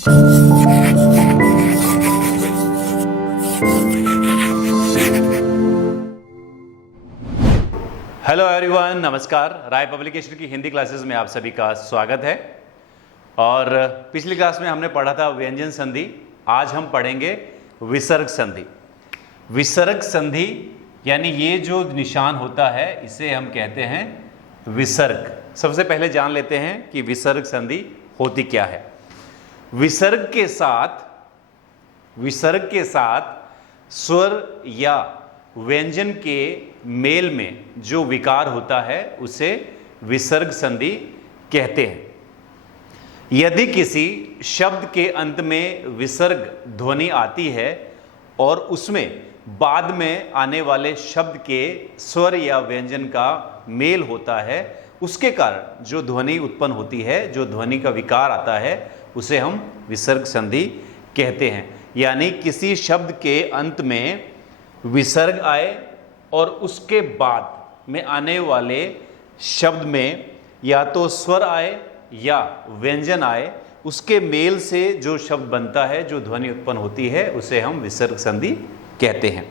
Hello everyone, नमस्कार। राय publication की Hindi classes में आप सभी का स्वागत है। और पिछली क्लास में हमने पढ़ा था व्यंजन संधि। आज हम पढ़ेंगे विसर्ग संधि। विसर्ग संधि यानी ये जो निशान होता है इसे हम कहते हैं विसर्ग। सबसे पहले जान लेते हैं कि विसर्ग संधि होती क्या है। विसर्ग के साथ स्वर या व्यंजन के मेल में जो विकार होता है उसे विसर्ग संधि कहते हैं। यदि किसी शब्द के अंत में विसर्ग ध्वनि आती है और उसमें बाद में आने वाले शब्द के स्वर या व्यंजन का मेल होता है, उसके कारण जो ध्वनि उत्पन्न होती है, जो ध्वनि का विकार आता है, उसे हम विसर्ग संधि कहते हैं। यानी किसी शब्द के अंत में विसर्ग आए और उसके बाद में आने वाले शब्द में या तो स्वर आए या व्यंजन आए, उसके मेल से जो शब्द बनता है, जो ध्वनि उत्पन्न होती है, उसे हम विसर्ग संधि कहते हैं।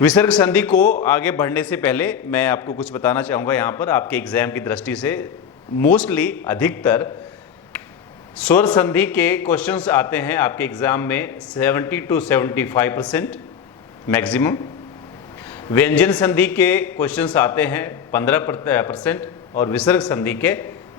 विसर्ग संधि को आगे बढ़ने से पहले मैं आपको कुछ बताना चाहूँगा। यहाँ पर आपके एग्जाम की दृष्टि से मोस्टली अधिकतर स्वर संधि के क्वेश्चंस आते हैं आपके एग्जाम में 70 to 75% मैक्सिमम। व्यंजन संधि के क्वेश्चंस आते हैं 15% और विसर्ग संधि के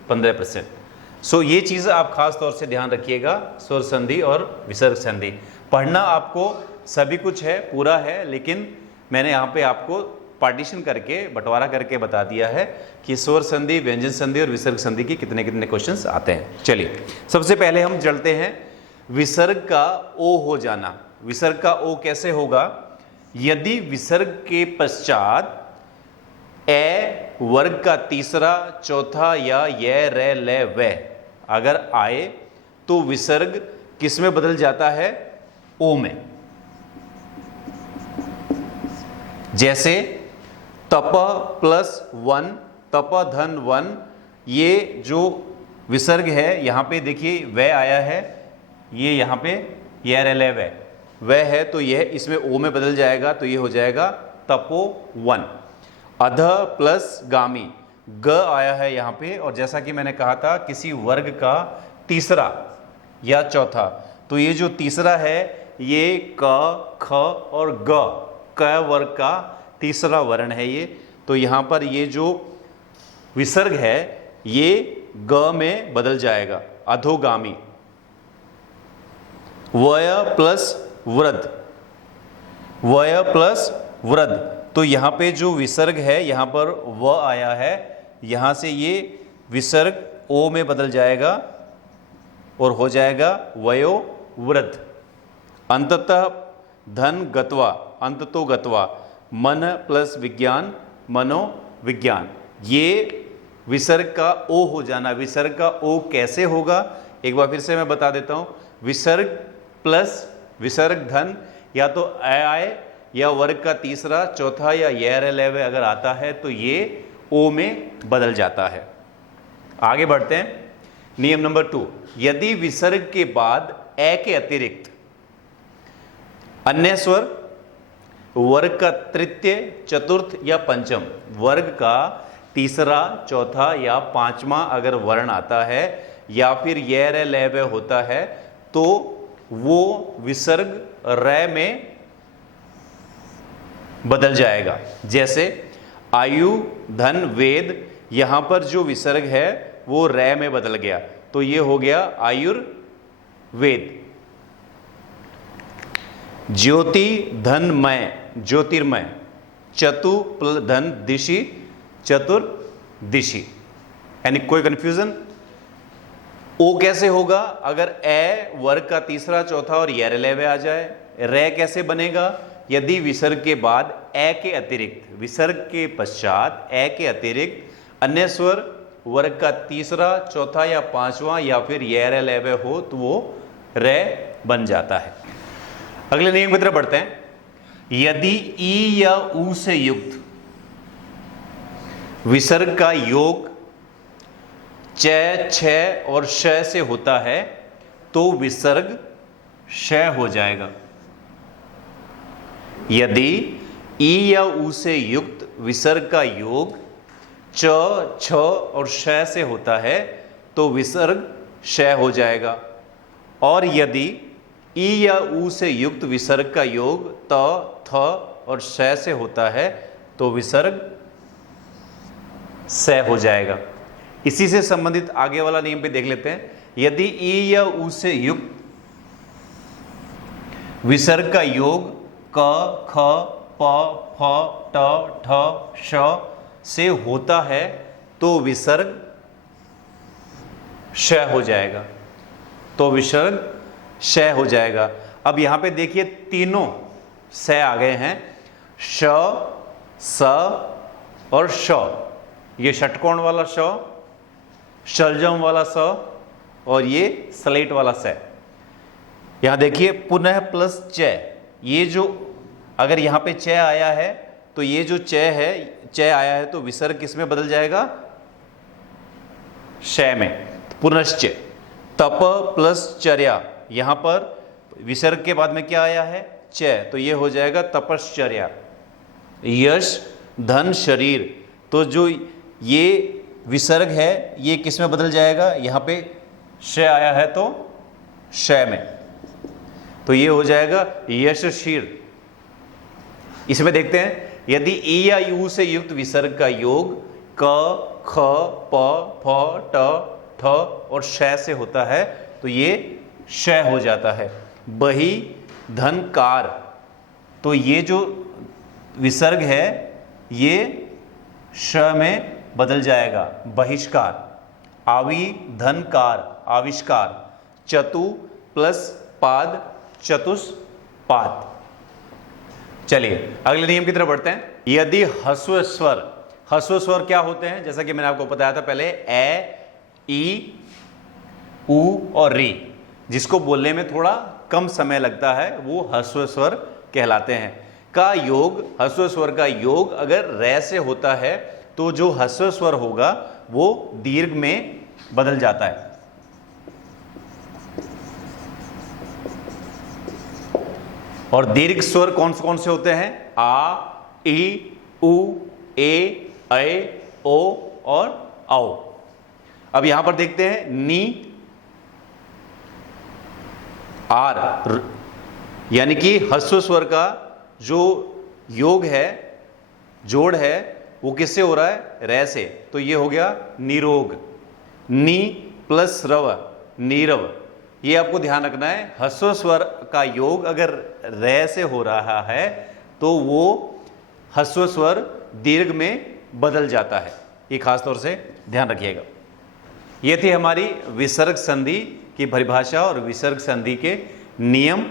15%। सो ये चीज़ आप खास तौर से ध्यान रखिएगा। स्वर संधि और विसर्ग संधि पढ़ना आपको सभी कुछ है, पूरा है, लेकिन मैंने यहाँ पे आपको पार्टीशन करके, बंटवारा करके बता दिया है कि स्वर संधि, व्यंजन संधि और विसर्ग संधि के कितने कितने क्वेश्चंस आते हैं। चलिए सबसे पहले हम चलते हैं विसर्ग का ओ हो जाना। विसर्ग का ओ कैसे होगा? यदि विसर्ग के पश्चात ए वर्ग का तीसरा, चौथा या य, रे, ले, वे अगर आए तो विसर्ग किस में बदल जाता है? ओ में। जैसे तप प्लस वन, तप धन वन, ये जो विसर्ग है यहाँ पे देखिए वे आया है, ये यहाँ पे य, रे, ले, वे वह है, तो यह इसमें ओ में बदल जाएगा, तो ये हो जाएगा तपो वन। अध प्लस गामी, ग आया है यहाँ पे, और जैसा कि मैंने कहा था किसी वर्ग का तीसरा या चौथा, तो ये जो तीसरा है ये क, ख और ग, क वर्ग का तीसरा वर्ण है ये। तो यहाँ पर ये जो विसर्ग है ये ग में बदल जाएगा, अधोगामी। वय प्लस वृद्ध, वय प्लस वृद्ध, तो यहाँ पे जो विसर्ग है यहाँ पर व आया है, यहाँ से ये विसर्ग ओ में बदल जाएगा और हो जाएगा वयो वृद्ध। अंततः धन गत्वा, अंततो गत्वा, मन प्लस विज्ञान, मनो विज्ञान, ये विसर्ग का ओ हो जाना। विसर्ग का ओ कैसे होगा एक बार फिर से मैं बता देता हूँ। विसर्ग प्लस विसर्ग धन या तो ए आए या वर्ग का तीसरा, चौथा या य, रे, ले, वे अगर आता है तो ये ओ में बदल जाता है। आगे बढ़ते हैं। नियम नंबर 2, यदि विसर्ग के बाद ए के अतिरिक्त अन्य स्वर वर्ग का तृतीय, चतुर्थ या पंचम, वर्ग का तीसरा, चौथा या पांचवा अगर वर्ण आता है या फिर य, रे, ले, वे होता है तो वो विसर्ग रे में बदल जाएगा। जैसे आयु धन वेद, यहां पर जो विसर्ग है वो रे में बदल गया, तो ये हो गया आयुर्वेद। ज्योति धन मय, ज्योतिर्मय। चतु प्लस धन दिशि, चतुर्दिशि। यानी कोई कंफ्यूजन? ओ कैसे होगा? अगर ए वर्ग का तीसरा, चौथा और य, रे, ले, वे आ जाए। रे कैसे बनेगा? यदि विसर्ग के बाद ए के अतिरिक्त, विसर्ग के पश्चात ए के अतिरिक्त अन्य स्वर वर्ग का तीसरा, चौथा या पांचवा या फिर य, रे, ले, वे हो तो वो रे बन जाता है। अगले नियम की तरफ बढ़ते हैं। यदि ई या ऊ से युक्त विसर्ग का योग च, छ और श से होता है तो विसर्ग क्षय हो जाएगा। यदि ई या ऊ से युक्त विसर्ग का योग च, छ और श से होता है तो विसर्ग क्षय हो जाएगा। और यदि ई या ऊ से युक्त विसर्ग का योग त, थ और श से होता है तो विसर्ग स हो जाएगा। इसी से संबंधित आगे वाला नियम भी देख लेते हैं। यदि ई या ऊ से युक्त विसर्ग का योग क, ख, प, फ, ट, ठ, श से होता है तो विसर्ग क्षय हो जाएगा, तो विसर्ग क्षय हो जाएगा। अब यहां पे देखिए तीनों स आ गए हैं, श, स और श। ये षटकोण वाला श, शलजम वाला स और ये स्लेट वाला स। यहां देखिए पुनः प्लस च, ये जो अगर यहां पे च आया है तो ये जो च है, च आया है तो विसर्ग किस में बदल जाएगा? श में। पुनश्च तप प्लस चर्या, यहां पर विसर्ग के बाद में क्या आया है? च, तो ये हो जाएगा तपश्चर्या। यश धन शरीर, तो जो ये विसर्ग है ये किस में बदल जाएगा? यहां पे श आया है तो श में, तो ये हो जाएगा यशशीर। इसमें देखते हैं, यदि ई या यू से युक्त विसर्ग का योग क, ख, प, फ, ट, ठ और श से होता है तो ये क्षय हो जाता है। बहि धनकार, तो ये जो विसर्ग है ये श में बदल जाएगा, बहिष्कार। आवि धनकार, आविष्कार। चतु प्लस पाद, चतुष्पाद। चलिए अगले नियम की तरफ बढ़ते हैं। यदि ह्रस्व स्वर, ह्रस्व स्वर क्या होते हैं? जैसा कि मैंने आपको बताया था पहले, ए, ई, ऊ और री, जिसको बोलने में थोड़ा कम समय लगता है वो ह्रस्व स्वर कहलाते हैं। का योग, ह्रस्व स्वर का योग अगर रे से होता है तो जो ह्रस्व स्वर होगा वो दीर्घ में बदल जाता है। और दीर्घ स्वर कौन से होते हैं? आ, ई, उ, ए, ऐ, ओ और औ। अब यहां पर देखते हैं, नी, आर, यानी कि ह्रस्व स्वर का जो योग है, जोड़ है, वो किससे हो रहा है? रे से, तो ये हो गया निरोग। नी प्लस रव, नीरव। ये आपको ध्यान रखना है, ह्रस्व स्वर का योग अगर रे से हो रहा है तो वो ह्रस्व स्वर दीर्घ में बदल जाता है। ये खास तौर से ध्यान रखिएगा। ये थी हमारी विसर्ग संधि की परिभाषा और विसर्ग संधि के नियम